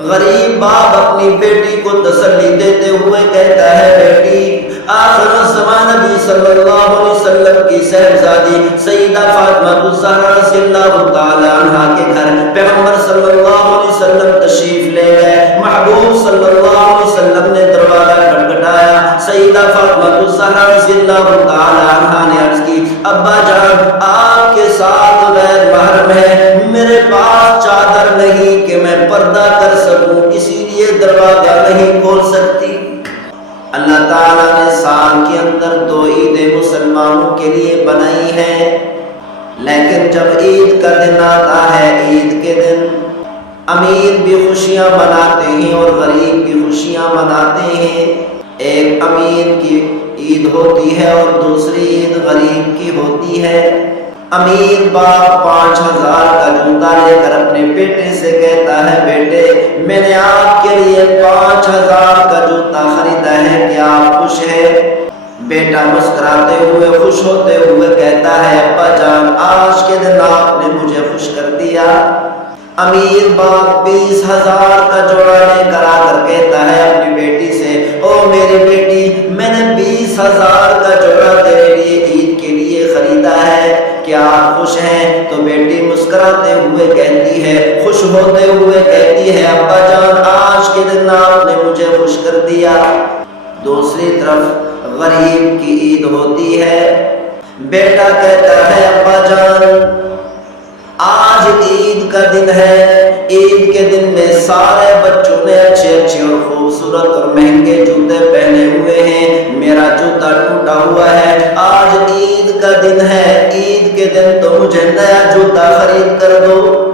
غریب باپ اپنی بیٹی کو تسلی دیتے ہوئے کہتا ہے بیٹی آخر زمان نبی صلی اللہ علیہ وسلم کی صاحبزادی سیدہ فاطمہ الزہرا رضی اللہ تعالی عنہا کے گھر پیغمبر صلی اللہ علیہ وسلم تشریف لے گئے. محبوب صلی اللہ علیہ وسلم نے دروازہ کھٹکھٹایا. سیدہ فاطمہ الزہرا رضی اللہ تعالی عنہا نے عرض کی ابا جان آپ کے ساتھ غیر محرم ہے, میرے پاس چادر نہیں کہ میں پردہ کر سکوں, اسی لیے دروازہ نہیں کھول سکتی. اللہ تعالیٰ نے سال کے اندر 2 عیدیں مسلمانوں کے لیے بنائی ہیں, لیکن جب عید کا دن آتا ہے عید کے دن امیر بھی خوشیاں مناتے ہیں اور غریب بھی خوشیاں مناتے ہیں. ایک امیر کی عید ہوتی ہے اور دوسری عید غریب کی ہوتی ہے. امیر باپ 5000 کا جوتا لے کر اپنے بیٹے سے کہتا ہے بیٹے میں نے آپ کے لیے 5000 کا جوتا خریدا ہے, کیا آپ خوش ہیں؟ بیٹا مسکراتے ہوئے خوش ہوتے ہوئے کہتا ہے ابا جان آج کے دن آپ نے مجھے خوش کر دیا. امیر باپ 20000 کا جوڑا لے کر آ کر کہتا ہے اپنی بیٹی سے او میری بیٹی میں نے 20000 کا جوڑا تیرے لیے عید کے لیے خریدا ہے, کیا آپ خوش ہیں؟ تو بیٹی مسکراتے ہوئے کہتی ہے خوش ہوتے ہوئے کہتی ہے ابا جان آج کے دن آپ نے مجھے خوش کر دیا. دوسری طرف غریب کی عید ہوتی ہے. بیٹا کہتا ہے ابا جان آج عید کا دن ہے, عید کے دن میں سارے بچوں نے اچھے اچھے اور خوبصورت اور مہنگے جوتے پہنے ہوئے ہیں, میرا جوتا ٹوٹا ہوا ہے, آج عید کا دن ہے, عید کے دن تو مجھے نیا جوتا خرید کر دو.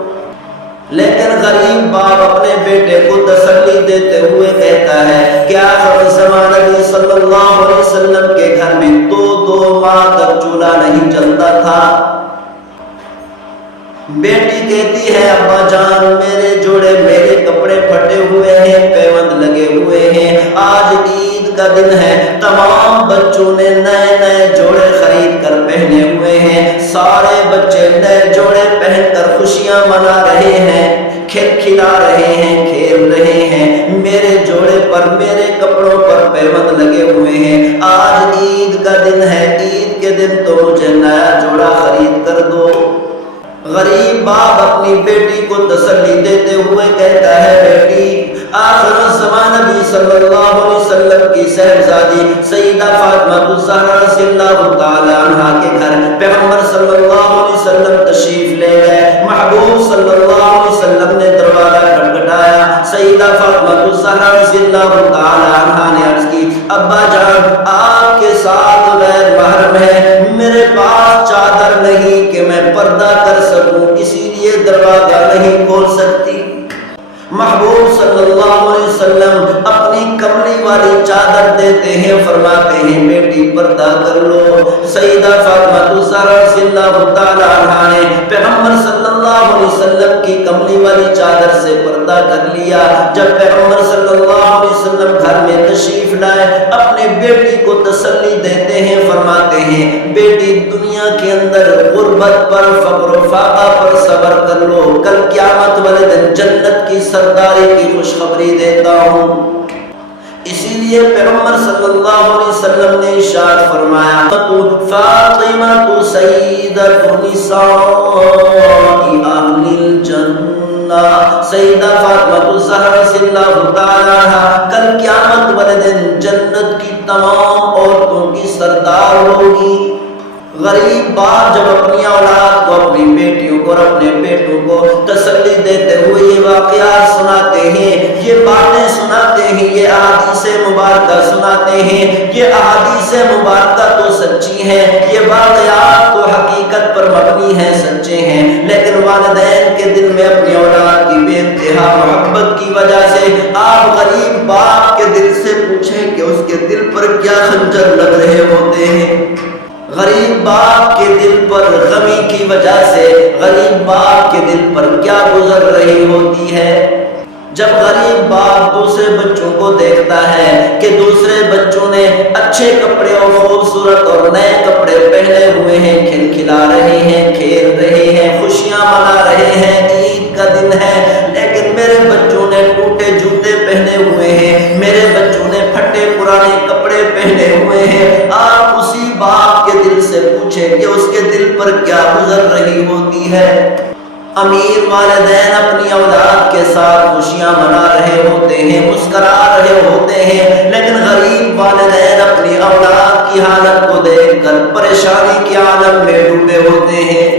لیکن غریب باپ اپنے بیٹے کو تسلی دیتے ہوئے کہتا ہے کہ آخر زمان نبی صلی اللہ علیہ وسلم کے گھر میں 2 ماہ تک چولہا نہیں جلتا تھا. بیٹی کہتی ہے ابا جان میرے جوڑے میرے کپڑے پھٹے ہوئے ہیں, پیوند لگے ہوئے ہیں, آج عید کا دن ہے, تمام بچوں نے نئے نئے جوڑے خرید کر پہنے ہوئے ہیں, سارے بچے نئے جوڑے پہن کر خوشیاں منا رہے ہیں, کھلا رہے ہیں, کھیل رہے ہیں, میرے جوڑے پر میرے کپڑوں پر پیوند لگے ہوئے ہیں, آج عید کا دن ہے, عید کے دن تو مجھے نیا جوڑا خرید کر دو. غریب باپ اپنی بیٹی کو تسلی دیتے ہوئے کہتا ہے بیٹی آخر زمان نبی صلی اللہ علیہ وسلم کی صاحبزادی سیدہ فاطمہ الزہرا رضی اللہ تعالی عنہا کے گھر پیغمبر صلی اللہ علیہ وسلم تشریف لے گئے. محبوب صلی اللہ علیہ وسلم نے دروازہ کھٹکھٹایا. سیدہ فاطمہ الزہرا رضی اللہ تعالی عنہا نے عرض کی ابا جان آپ کے ساتھ غیر محرم ہے, میرے پاس چادر نہیں کہ میں پردہ کر سکوں, اسی لیے دروازہ نہیں کھول سکتی. محبوب صلی اللہ علیہ وسلم اپنی کملی والی چادر دیتے ہیں, فرماتے ہیں بیٹی پردہ کر لو. سیدہ فاطمہ الزہرا رضی اللہ تعالی عنہا نے پیغمبر صلی اللہ علیہ وسلم کی کملی والی چادر سے پردہ کر لیا. جب پیغمبر صلی اللہ علیہ وسلم گھر میں تشریف لائے اپنے بیٹی کو تسلی دیتے ہیں, فرماتے ہیں بیٹی دنیا کے اندر غربت پر فقر و فاقہ پر صبر کر لو, کل قیامت والے دن جنت کی سرداری کی خوشخبری دیتا ہوں. اسی لیے پیغمبر صلی اللہ علیہ وسلم نے ارشاد فرمایا فاطمہ سیدۃ نساء اہل الجنہ, سیدہ فاطمہ الزہرا رضی اللہ تعالی عنہا کل قیامت والے دن جنت کی تمام عورتوں کی سردار ہوگی. غریب باپ جب اپنی اولاد کو, اپنی بیٹیوں کو اور اپنے بیٹوں کو تسلی دیتے ہوئے یہ واقعات سناتے ہیں, یہ باتیں سناتے ہیں, یہ احادیث مبارکہ سناتے ہیں, یہ احادیث مبارکہ تو سچی ہیں, یہ واقعات تو حقیقت پر مبنی ہیں, سچے ہیں, لیکن والدین کے دل میں اپنی اولاد کی بے انتہا محبت کی وجہ سے آپ غریب باپ کے دل سے پوچھیں کہ اس کے دل پر کیا خنجر لگ رہے ہوتے ہیں. غریب باپ کے دل پر غمی کی وجہ سے غریب باپ کے دل پر کیا گزر رہی ہوتی ہے. جب غریب باپ دوسرے بچوں کو دیکھتا ہے کہ دوسرے بچوں نے اچھے کپڑے اور خوبصورت اور نئے کپڑے پہنے ہوئے ہیں, کھلا رہے ہیں, کھیل رہے ہیں, خوشیاں منا رہے ہیں, عید کا دن ہے, لیکن میرے بچوں نے ٹوٹے ہے۔ امیر والدین اپنی اولاد کے ساتھ خوشیاں منا رہے ہوتے ہیں، مسکرا رہے ہوتے ہیں، لیکن غریب والدین اپنی اولاد کی حالت کو دیکھ کر پریشانی کے عالم میں ڈوبے ہوتے ہیں۔